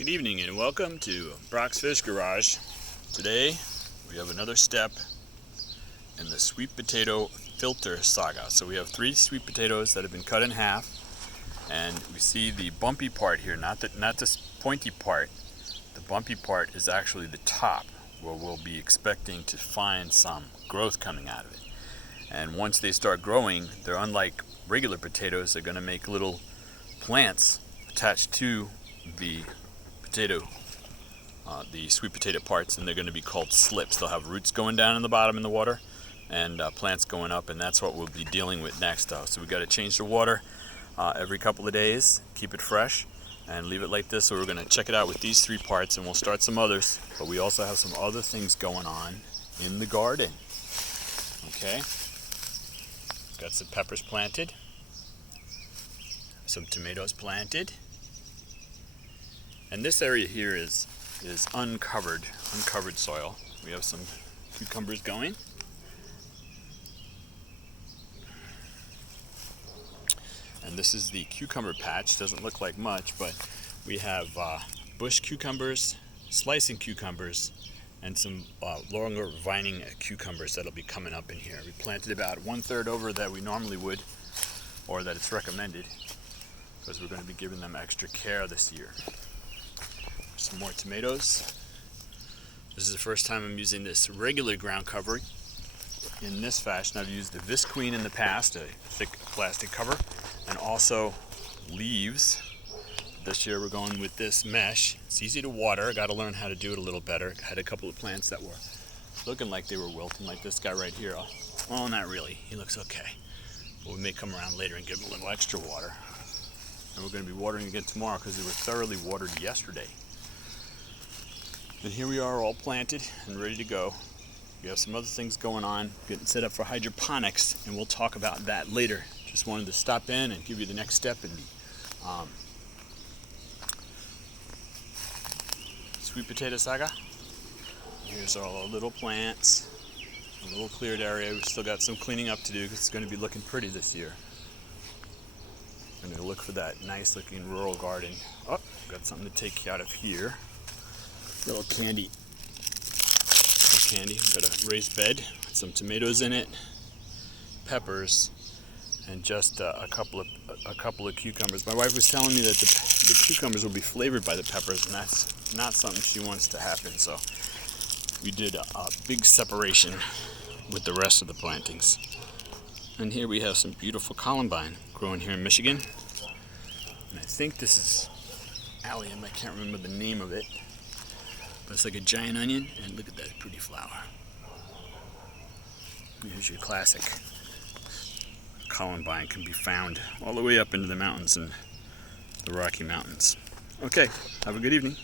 Good evening and welcome to Brock's Fish Garage. Today we have another step in the sweet potato filter saga. So we have 3 sweet potatoes that have been cut in half, and we see the bumpy part here, not this pointy part. The bumpy part is actually the top, where we'll be expecting to find some growth coming out of it. And once they start growing, they're unlike regular potatoes. They're going to make little plants attached to the potato, the sweet potato parts, and they're going to be called slips. They'll have roots going down in the bottom in the water and plants going up, and that's what we'll be dealing with next. So we got to change the water every couple of days, keep it fresh, and leave it like this. So we're going to check it out with these 3 parts, and we'll start some others, but we also have some other things going on in the garden. Okay, got some peppers planted, some tomatoes planted. And this area here is uncovered soil. We have some cucumbers going. And this is the cucumber patch. Doesn't look like much, but we have bush cucumbers, slicing cucumbers, and some longer vining cucumbers that'll be coming up in here. We planted about 1/3 over that we normally would, or that it's recommended, because we're going to be giving them extra care this year. Some more tomatoes. This is the first time I'm using this regular ground cover in this fashion. I've used the Visqueen in the past, a thick plastic cover, and also leaves. This year we're going with this mesh. It's easy to water. I got to learn how to do it a little better. I had a couple of plants that were looking like they were wilting, like this guy right here. Oh, not really. He looks okay. But we may come around later and give him a little extra water. And we're going to be watering again tomorrow because they were thoroughly watered yesterday. And here we are, all planted and ready to go. We have some other things going on, getting set up for hydroponics, and we'll talk about that later. Just wanted to stop in and give you the next step in the sweet potato saga. Here's all our little plants, a little cleared area. We've still got some cleaning up to do because it's going to be looking pretty this year. I'm going to look for that nice looking rural garden. Oh, got something to take you out of here. Little candy. Got a raised bed with some tomatoes in it, peppers, and just a couple of cucumbers. My wife was telling me that the cucumbers will be flavored by the peppers, and that's not something she wants to happen. So we did a big separation with the rest of the plantings. And here we have some beautiful columbine growing here in Michigan. And I think this is allium. I can't remember the name of it. But it's like a giant onion, and look at that pretty flower. Here's your classic columbine. Can be found all the way up into the mountains and the Rocky Mountains. Okay, have a good evening.